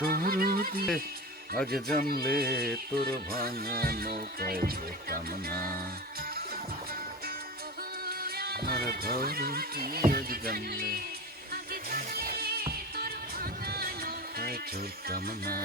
দরুদি আগে জানলে তোর ভাঙা নৌকায় যেতাম না। আর দরুদি আগে জানলে চলতাম না।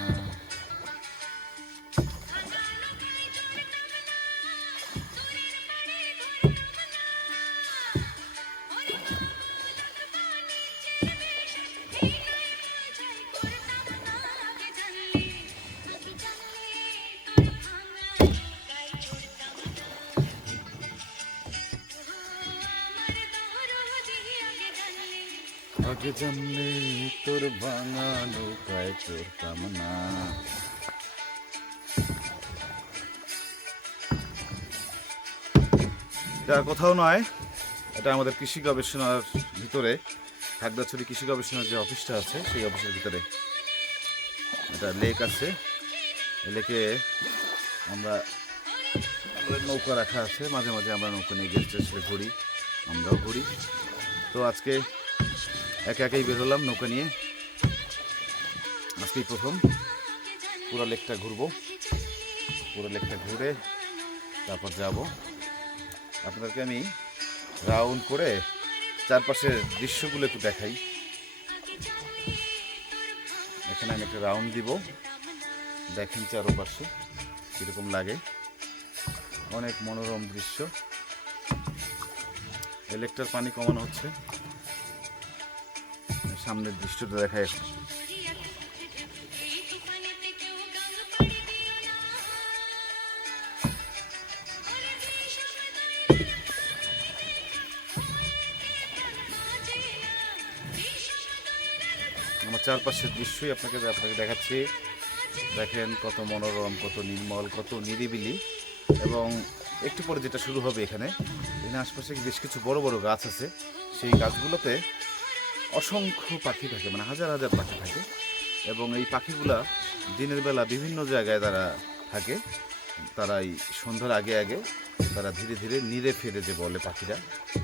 আগে জানলে তোর ভাঙা নৌকায় চড়তাম না। এটা কোথাও নয়, এটা আমাদের কৃষি গবেষণার ভিতরে, খাগড়াছড়ি কৃষি গবেষণার যে অফিসটা আছে সেই অফিসের ভিতরে একটা লেক আছে। এই লেকে আমরা নৌকা রাখা আছে, মাঝে মাঝে আমরা নৌকা নিয়ে গেস্ট এসে ঘুরি, আমরাও ঘুরি। তো আজকে একে একেই বেরোলাম নৌকা নিয়ে। আজকেই প্রথম পুরো লেকটা ঘুরবো, পুরো লেকটা ঘুরে তারপর যাব। আপনাদেরকে আমি রাউন্ড করে চারপাশের দৃশ্যগুলো একটু দেখাই। এখানে আমি একটা রাউন্ড দিব, দেখেন চারপাশে কীরকম লাগে, অনেক মনোরম দৃশ্য। এই লেকটার পানি কমানো হচ্ছে, সামনের দৃশ্যটা দেখায়। আমার চারপাশের দৃশ্যই আপনাকে দেখাচ্ছি। দেখেন কত মনোরম, কত নির্মল, কত নিরিবিলি। এবং একটু পরে যেটা শুরু হবে, এখানে আশপাশে বেশ কিছু বড় বড় গাছ আছে। সেই গাছগুলোতে অসংখ্য পাখি থাকে, মানে হাজার হাজার পাখি থাকে। এবং এই পাখিগুলা দিনের বেলা বিভিন্ন জায়গায় তারা থাকে। তারা এই সন্ধ্যার আগে আগে তারা ধীরে ধীরে নীরে ফিরে, যে বলে পাখিরা,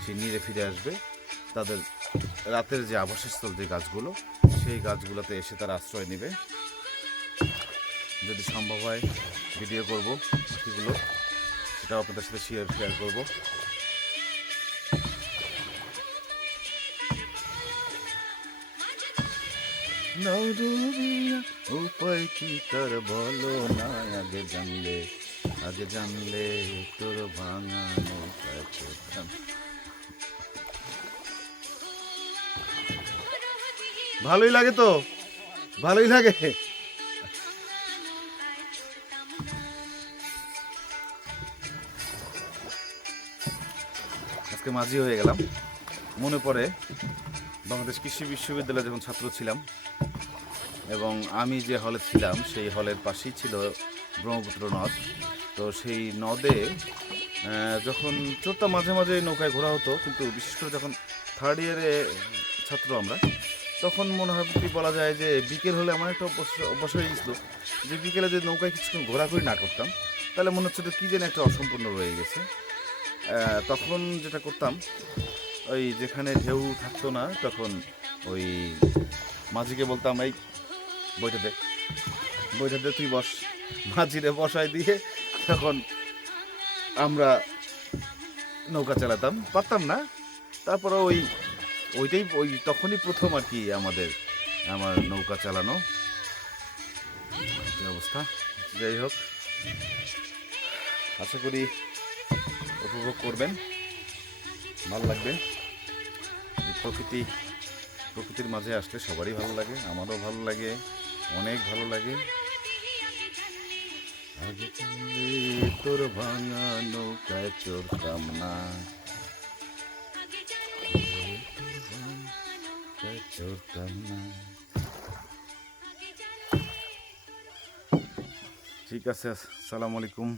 সেই নীরে ফিরে আসবে। তাদের রাতের যে আবাসস্থল, যে গাছগুলো, সেই গাছগুলোতে এসে তারা আশ্রয় নেবে। যদি সম্ভব হয় ভিডিও করব পাখিগুলো, সেটাও আপনাদের সাথে শেয়ার করব। উপায় কি তার বলো না, আগে জানলে তোর ভাঙা নৌকায় চড়তাম। ভালোই লাগে তো, ভালোই লাগে। আজকে মাঝি হয়ে গেলাম। মনে পড়ে বাংলাদেশ কৃষি বিশ্ববিদ্যালয়ে যখন ছাত্র ছিলাম, এবং আমি যে হলে ছিলাম সেই হলের পাশেই ছিল ব্রহ্মপুত্র নদ। তো সেই নদে যখন চড়তাম, মাঝে মাঝে নৌকায় ঘোরা হতো। কিন্তু বিশেষ করে যখন থার্ড ইয়ারে ছাত্র আমরা, তখন মনে হয় কি বলা যায় যে বিকেল হলে আমার একটা অভ্যাস হয়ে গেছিলো যে বিকেলে যে নৌকায় কিছুক্ষণ ঘোরাঘুরি না করতাম, তাহলে মনে হচ্ছে কি যেন একটা অসম্পূর্ণ রয়ে গেছে। তখন যেটা করতাম, ওই যেখানে ঢেউ থাকতো না, তখন ওই মাঝিকে বলতাম, এই বইটা দে তুই বস। মাঝিরে বসায় দিয়ে তখন আমরা নৌকা চালাতাম, পারতাম না। তারপরে ওই তখনই প্রথম আর কি আমার নৌকা চালানো যে অবস্থা। যাই হোক, আশা করি উপভোগ করবেন, ভালো লাগবে। প্রকৃতির মাঝে আসলে সবারই ভালো লাগে, আমারও ভালো লাগে, অনেক ভালো লাগে। আগে তোর ভাঙা নৌকায় চড়তাম না, চড়তাম না। ঠিক আছে, আসসালামু আলাইকুম।